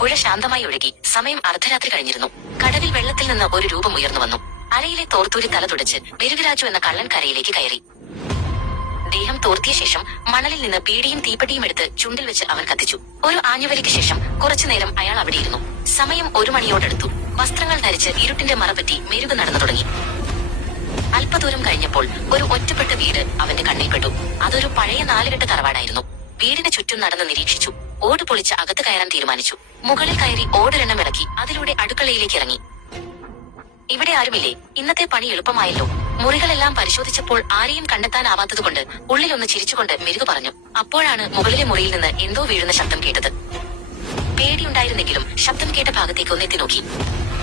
പുഴ ശാന്തമായി ഒഴുകി സമയം അർദ്ധരാത്രി കഴിഞ്ഞിരുന്നു. കടവിൽ വെള്ളത്തിൽ നിന്ന് ഒരു രൂപം ഉയർന്നു വന്നു. അരയിലെ തോർത്തൂരി തല തുടച്ച് മെരുവിരാജു എന്ന കള്ളൻ കരയിലേക്ക് കയറി. ദേഹം തോർത്തിയ ശേഷം മണലിൽ നിന്ന് പീടിയും തീപ്പെട്ടിയും എടുത്ത് ചുണ്ടിൽ വെച്ച് അവൻ കത്തിച്ചു. ഒരു ആഞ്ഞുവലിക്ക് ശേഷം കുറച്ചുനേരം അയാൾ അവിടെയിരുന്നു. സമയം ഒരു മണിയോടടുത്തു. വസ്ത്രങ്ങൾ ധരിച്ച് ഇരുട്ടിന്റെ മറപറ്റി മെരുകു നടന്നു തുടങ്ങി. അല്പദൂരം കഴിഞ്ഞപ്പോൾ ഒരു ഒറ്റപ്പെട്ട വീട് അവന്റെ കണ്ണിൽപ്പെട്ടു അതൊരു പഴയ നാലുകെട്ട് തറവാടായിരുന്നു. വീടിന് ചുറ്റും നടന്ന് നിരീക്ഷിച്ചു. ഓട് പൊളിച്ച് അകത്ത് കയറാൻ തീരുമാനിച്ചു. മുകളിൽ കയറി ഓടൊരെണ്ണം ഇളക്കി അതിലൂടെ അടുക്കളയിലേക്ക് ഇറങ്ങി. ഇവിടെ ആരുമില്ലേ? ഇന്നത്തെ പണി എളുപ്പമായല്ലോ. മുറികളെല്ലാം പരിശോധിച്ചപ്പോൾ ആരെയും കണ്ടെത്താനാവാത്തതുകൊണ്ട് ഉള്ളിലൊന്ന് ചിരിച്ചുകൊണ്ട് മെരുകു പറഞ്ഞു. അപ്പോഴാണ് മുകളിലെ മുറിയിൽ നിന്ന് എന്തോ വീഴുന്ന ശബ്ദം കേട്ടത്. പേടിയുണ്ടായിരുന്നെങ്കിലും ശബ്ദം കേട്ട ഭാഗത്തേക്ക് ഒന്നെത്തി നോക്കി.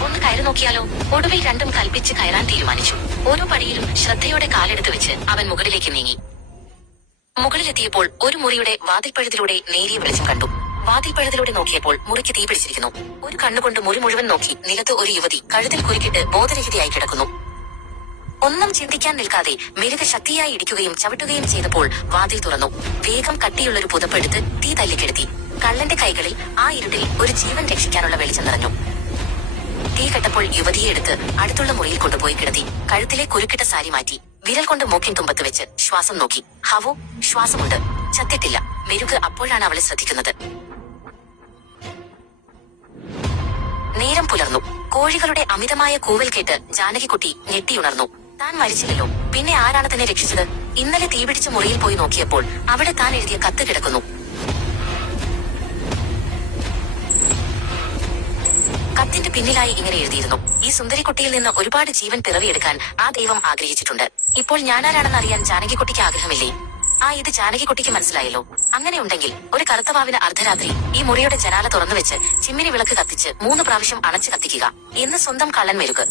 ഒന്ന് കയറി നോക്കിയാലോ? ഒടുവിൽ രണ്ടും കൽപ്പിച്ച് കയറാൻ തീരുമാനിച്ചു. ഓരോ പടിയിലും ശ്രദ്ധയോടെ കാലെടുത്ത് വെച്ച് അവൻ മുകളിലേക്ക് നീങ്ങി. മുകളിലെത്തിയപ്പോൾ ഒരു മുറിയുടെ വാതിൽപ്പഴുതിലൂടെ നേരിയ വെളിച്ചം കണ്ടു. വാതിൽപ്പഴുതിലൂടെ നോക്കിയപ്പോൾ മുറിക്ക് തീ പിടിച്ചിരിക്കുന്നു. ഒരു കണ്ണുകൊണ്ട് മുറി മുഴുവൻ നോക്കി നിലത്ത് ഒരു യുവതി കഴുത്തിൽ കുരുക്കിട്ട് ബോധരഹിതയായി കിടക്കുന്നു. ഒന്നും ചിന്തിക്കാൻ നിൽക്കാതെ മെരുക ശക്തിയായി ഇടിക്കുകയും ചവിട്ടുകയും ചെയ്തപ്പോൾ വാതിൽ തുറന്നു. വേഗം കട്ടിയുള്ളൊരു പുതപ്പെടുത്ത് തീ തല്ലിക്കെടുത്തി. കള്ളന്റെ കൈകളിൽ ആ ഇരുട്ടിൽ ഒരു ജീവൻ രക്ഷിക്കാനുള്ള വെളിച്ചം നിറഞ്ഞു. തീ കെട്ടപ്പോൾ യുവതിയെ എടുത്ത് അടുത്തുള്ള മുറിയിൽ കൊണ്ടുപോയി കിടത്തി. കഴുത്തിലെ കുരുക്കിട്ട സാരി മാറ്റി. വിരൽ കൊണ്ട് മൂക്കിൻ തുമ്പത്ത് വെച്ച് ശ്വാസം നോക്കി. ഹവോ ശ്വാസമുണ്ട്. ചത്തിട്ടില്ല. മെരുക് അപ്പോഴാണ് അവളെ ശ്രദ്ധിക്കുന്നത്. നേരം പുലർന്നു. കോഴികളുടെ അമിതമായ കൂവൽ കേട്ട് ജാനകിക്കുട്ടി ഞെട്ടിയുണർന്നു. താൻ മരിച്ചില്ലല്ലോ. പിന്നെ ആരാണ് തന്നെ രക്ഷിച്ചത്? ഇന്നലെ തീപിടിച്ച മുറിയിൽ പോയി നോക്കിയപ്പോൾ അവിടെ താൻ എഴുതിയ കത്ത് കിടക്കുന്നു. കത്തിന്റെ പിന്നിലായി ഇങ്ങനെ എഴുതിയിരുന്നു. ഈ സുന്ദരിക്കുട്ടിയിൽ നിന്ന് ഒരുപാട് ജീവൻ പിറവിയെടുക്കാൻ ആ ദൈവം ആഗ്രഹിച്ചിട്ടുണ്ട്. ഇപ്പോൾ ഞാനാരാണെന്ന് അറിയാൻ ജാനകിക്കുട്ടിക്ക് ആഗ്രഹമില്ലേ? ആ ഇത് ജാനകിക്കുട്ടിക്ക് മനസ്സിലായല്ലോ. അങ്ങനെ ഉണ്ടെങ്കിൽ ഒരു കറുത്തവാവിന് അർദ്ധരാത്രി ഈ മുറിയുടെ ജനാല തുറന്നു വെച്ച് ചിമ്മിനി വിളക്ക് കത്തിച്ച് മൂന്ന് പ്രാവശ്യം അണച്ചു കത്തിക്കുക. എന്ന് സ്വന്തം കള്ളൻ മെരുക്ക്